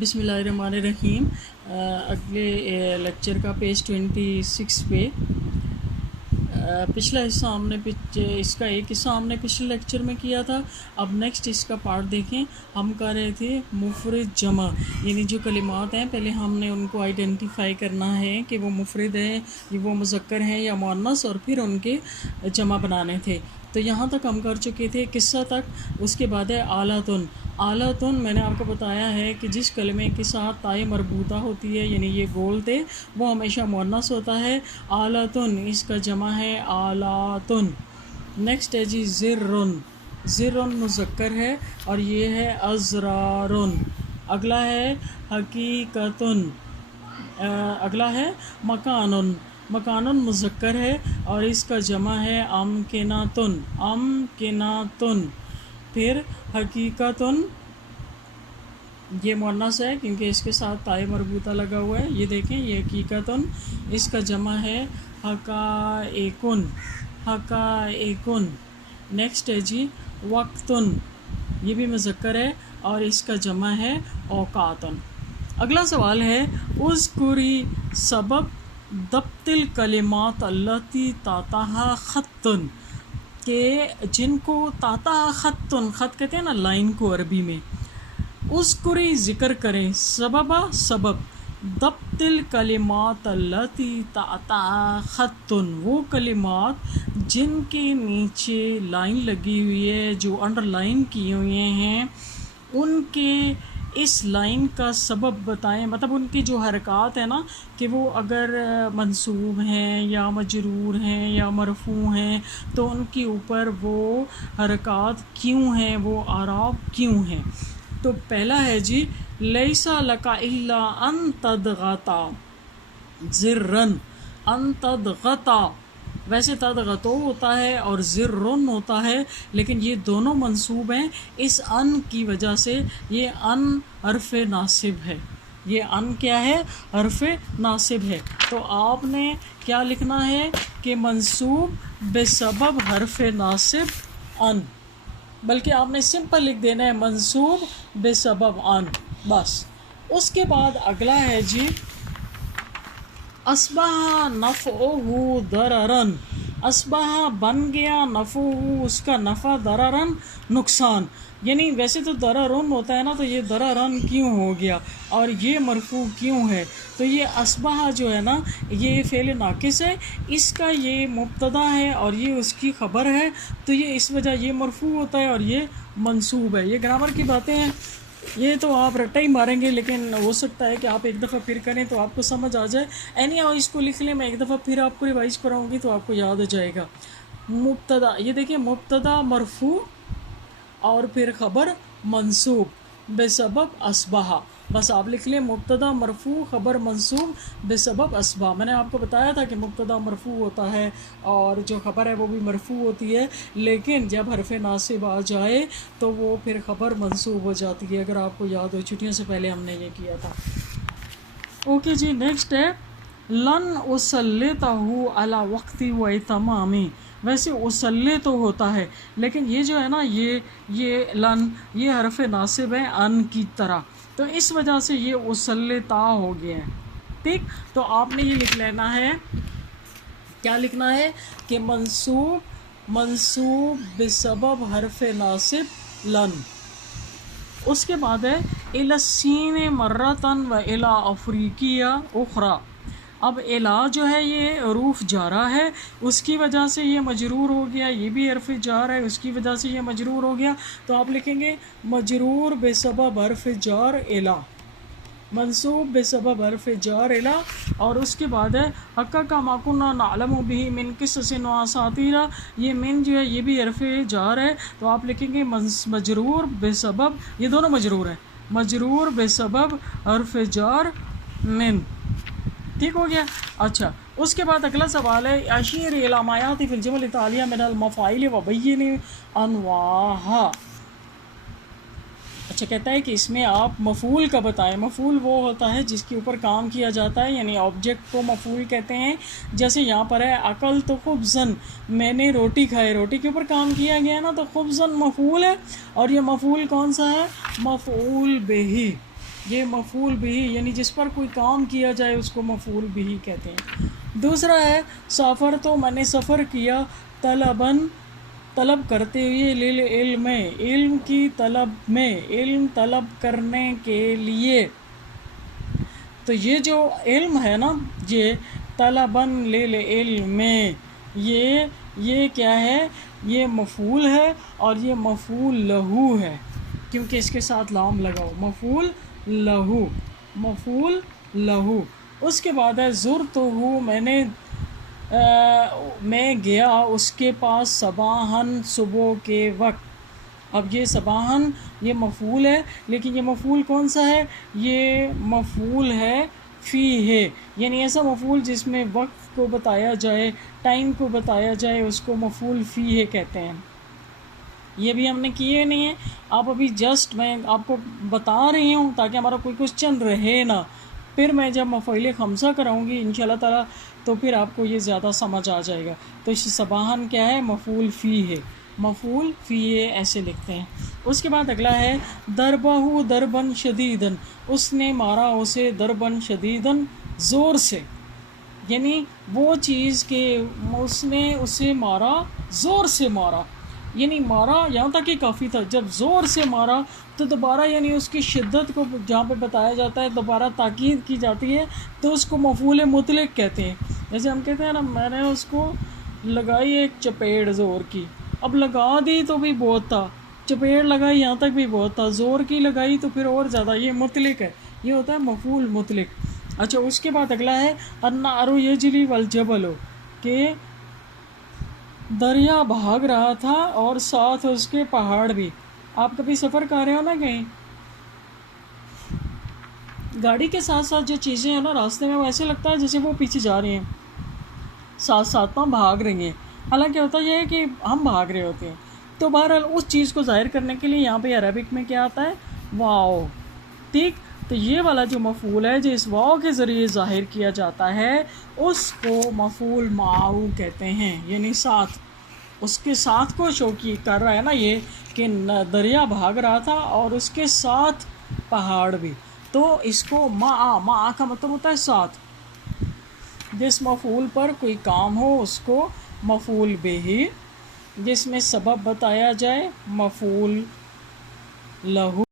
بسم اللہ الرحمن الرحیم۔ اگلے لیکچر کا پیج 26 پہ پچھلا حصہ ہم نے اس کا ایک حصہ ہم نے پچھلے لیکچر میں کیا تھا۔ اب نیکسٹ اس کا پارٹ دیکھیں۔ ہم کر رہے تھے مفرد جمع، یعنی جو کلمات ہیں پہلے ہم نے ان کو آئیڈینٹیفائی کرنا ہے کہ وہ مفرد ہیں، وہ مذکر ہیں یا مؤنث، اور پھر ان کے جمع بنانے تھے۔ تو یہاں تک ہم کر چکے تھے قصہ تک۔ اس کے بعد ہے آلاتن۔ آلاتن میں نے آپ کو بتایا ہے کہ جس کلمے کے ساتھ تائے مربوطہ ہوتی ہے، یعنی یہ گول تھے، وہ ہمیشہ مؤنث ہوتا ہے۔ آلاتن اس کا جمع ہے آلاتن۔ نیکسٹ ہے جی زرن۔ زرن مذکر ہے اور یہ ہے ازرارن۔ اگلا ہے حقیقتن۔ اگلا ہے مکانن۔ مکانن مذکر ہے اور اس کا جمع ہے امکناتن۔ امکناتن۔ پھر حقیقتن، یہ مؤنث ہے کیونکہ اس کے ساتھ تائے مربوطہ لگا ہوا ہے، یہ دیکھیں یہ حقیقتن، اس کا جمع ہے حقائقن۔ حقائقن۔ نیکسٹ ہے جی وقتن، یہ بھی مذکر ہے اور اس کا جمع ہے اوقاتن۔ اگلا سوال ہے اذکری سبب ضبط الکلمات التی تحتہا خطن، کہ جن کو تحتہا خطن، خط کہتے ہیں نا لائن کو عربی میں، اذکری ذکر کریں سبب ضبط الکلمات التی تحتہا خطن، وہ کلمات جن کے نیچے لائن لگی ہوئی ہے، جو انڈر لائن کیے ہوئے ہیں، ان کے اس لائن کا سبب بتائیں۔ مطلب ان کی جو حرکات ہیں نا، کہ وہ اگر منصوب ہیں یا مجرور ہیں یا مرفوع ہیں تو ان کے اوپر وہ حرکات کیوں ہیں، وہ اعراب کیوں ہیں۔ تو پہلا ہے جی لیس لک الا ان تضغط زرن۔ ان تضغط، ویسے تضغط ہوتا ہے اور زرن ہوتا ہے، لیکن یہ دونوں منصوب ہیں اس ان کی وجہ سے۔ یہ ان حرف ناصب ہے۔ یہ ان کیا ہے؟ حرف ناصب ہے۔ تو آپ نے کیا لکھنا ہے کہ منصوب بسبب حرف ناصب ان، بلکہ آپ نے سمپل لکھ دینا ہے منصوب بسبب ان، بس۔ اس کے بعد اگلا ہے جی اصبح نفعہ ضررن۔ اصبح بن گیا، نفعہ اس کا نفع، ضررن نقصان، یعنی ویسے تو ضررن ہوتا ہے نا، تو یہ ضررن کیوں ہو گیا اور یہ مرفوع کیوں ہے؟ تو یہ اصبح جو ہے نا، یہ فعل ناقص ہے، اس کا یہ مبتدا ہے اور یہ اس کی خبر ہے، تو یہ اس وجہ یہ مرفوع ہوتا ہے اور یہ منصوب ہے۔ یہ گرامر کی باتیں ہیں، یہ تو آپ رٹا ہی ماریں گے، لیکن ہو سکتا ہے کہ آپ ایک دفعہ پھر کریں تو آپ کو سمجھ آ جائے۔ اینی ہاؤ اس کو لکھ لیں، میں ایک دفعہ پھر آپ کو ریوائز کراؤں گی تو آپ کو یاد ہو جائے گا۔ مبتدا، یہ دیکھیں مبتدا مرفوع اور پھر خبر منصوب بسبب اصبح، بس آپ لکھ لیں مبتدا مرفوع خبر منصوب بسبب اصبح۔ میں نے آپ کو بتایا تھا کہ مبتدا مرفوع ہوتا ہے اور جو خبر ہے وہ بھی مرفوع ہوتی ہے، لیکن جب حرف ناصب آ جائے تو وہ پھر خبر منصوب ہو جاتی ہے، اگر آپ کو یاد ہو، چھٹیوں سے پہلے ہم نے یہ کیا تھا۔ اوکے جی، نیکسٹ ہے لن اسلطہ علی وقتی و تمامی۔ ویسے اسلط تو ہوتا ہے، لیکن یہ جو ہے نا، یہ لن، یہ حرف ناصب ہے ان کی طرح، تو اس وجہ سے یہ اسلطہ ہو گیا ہے، ٹھیک۔ تو آپ نے یہ لکھ لینا ہے، کیا لکھنا ہے کہ منصوب بسبب حرف ناصب لن۔ اس کے بعد ہے الی الصین مرتن و الی افریقیہ اخری۔ اب الی جو ہے یہ حروف جارہ ہے، اس کی وجہ سے یہ مجرور ہو گیا، یہ بھی حرف جار ہے، اس کی وجہ سے یہ مجرور ہو گیا، تو آپ لکھیں گے مجرور بسبب حرف جار الی، منصوب بسبب حرف جار الی۔ اور اس کے بعد ہے حقق ما کنا نعلم بہ من قصص و اساطیر۔ یہ من جو ہے یہ بھی حرف جار ہے، تو آپ لکھیں گے مجرور بسبب، یہ دونوں مجرور ہیں، مجرور بسبب حرف جار من، ٹھیک ہو گیا۔ اچھا، اس کے بعد اگلا سوال ہے اشیر الی ما یاتی فی الجمل التالیہ من المفاعل وبین انواعها۔ اچھا، کہتا ہے کہ اس میں آپ مفعول کا بتائیں۔ مفعول وہ ہوتا ہے جس کے اوپر کام کیا جاتا ہے، یعنی آبجیکٹ کو مفعول کہتے ہیں۔ جیسے یہاں پر ہے اکلت خبزن، میں نے روٹی کھائی، روٹی کے اوپر کام کیا گیا نا، تو خبزن مفعول ہے، اور یہ مفعول کون سا ہے؟ مفعول بہ، یہ مفعول بھی یعنی جس پر کوئی کام کیا جائے اس کو مفعول بھی کہتے ہیں۔ دوسرا ہے سافر تو میں نے سفر کیا، طلباً طلب کرتے ہوئے، للعلم علم کی طلب میں، علم طلب کرنے کے لیے۔ تو یہ جو علم ہے نا، یہ طلباً للعلم، یہ کیا ہے؟ یہ مفعول ہے اور یہ مفعول لہو ہے، کیونکہ اس کے ساتھ لام لگاؤ، مفعول لہو، مفعول لہو۔ اس کے بعد ہے زرتہو، میں گیا اس کے پاس، صباحاً صبح کے وقت۔ اب یہ صباحاً یہ مفعول ہے، لیکن یہ مفعول کون سا ہے؟ یہ مفعول ہے فی ہے، یعنی ایسا مفعول جس میں وقت کو بتایا جائے، ٹائم کو بتایا جائے، اس کو مفعول فی ہے کہتے ہیں۔ یہ بھی ہم نے کیے نہیں ہیں، آپ ابھی جسٹ میں آپ کو بتا رہی ہوں تاکہ ہمارا کوئی کوسچن رہے نا، پھر میں جب مفعول خمسہ کراؤں گی انشاءاللہ تعالیٰ تو پھر آپ کو یہ زیادہ سمجھ آ جائے گا۔ تو صباحاً کیا ہے؟ مفعول فی ہے، مفعول فی ہے ایسے لکھتے ہیں۔ اس کے بعد اگلا ہے ضربہ ضرباً شدیداً، اس نے مارا اسے ضرباً شدیداً، زور سے، یعنی وہ چیز کہ اس نے اسے مارا، زور سے مارا، یعنی مارا یہاں تک ہی کافی تھا، جب زور سے مارا تو دوبارہ یعنی اس کی شدت کو جہاں پہ بتایا جاتا ہے، دوبارہ تاکید کی جاتی ہے تو اس کو مفعول مطلق کہتے ہیں۔ جیسے ہم کہتے ہیں نا، میں نے اس کو لگائی ایک چپیڑ زور کی، اب لگا دی تو بھی بہت تھا، چپیڑ لگائی یہاں تک بھی بہت تھا، زور کی لگائی تو پھر اور زیادہ، یہ مطلق ہے، یہ ہوتا ہے مفعول مطلق۔ اچھا، اس کے بعد اگلا ہے النہر یجری والجبل، کہ دریا بھاگ رہا تھا اور ساتھ اس کے پہاڑ بھی۔ آپ کبھی سفر کر رہے ہو نا کہیں، گاڑی کے ساتھ ساتھ جو چیزیں ہیں نا راستے میں، وہ ایسے لگتا ہے جیسے وہ پیچھے جا رہی ہیں، ساتھ ساتھ نا بھاگ رہی ہیں، حالانکہ ہوتا یہ ہے کہ ہم بھاگ رہے ہوتے ہیں۔ تو بہرحال اس چیز کو ظاہر کرنے کے لیے یہاں پہ عربک میں کیا آتا ہے؟ واو، ٹھیک۔ تو یہ والا جو مفعول ہے جو اس واو کے ذریعے ظاہر کیا جاتا ہے اس کو مفعول معہو کہتے ہیں، یعنی ساتھ، اس کے ساتھ کو شو کی کر رہا ہے نا، یہ کہ دریا بھاگ رہا تھا اور اس کے ساتھ پہاڑ بھی، تو اس کو معا کا مطلب ہوتا ہے ساتھ۔ جس مفعول پر کوئی کام ہو اس کو مفعول بہ، جس میں سبب بتایا جائے مفعول لہو۔